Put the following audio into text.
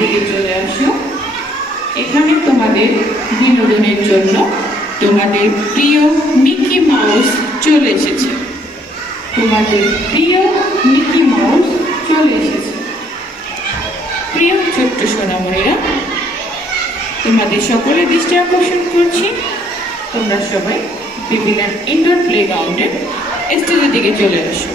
দিকে চলে আসো। এখানে তোমাদের বিনোদনের জন্য তোমাদের প্রিয় মিকি মাউস চলে এসেছে। তোমাদের প্রিয় মিকি মাউস চলে এসেছে। প্রিয় ছোট্ট সোনামণিরা, তোমাদের সকলের দৃষ্টি আকর্ষণ করছি, তোমরা সবাই বিভিন্ন ইনডোর প্লেগ্রাউন্ডের স্টেজের দিকে চলে আসো।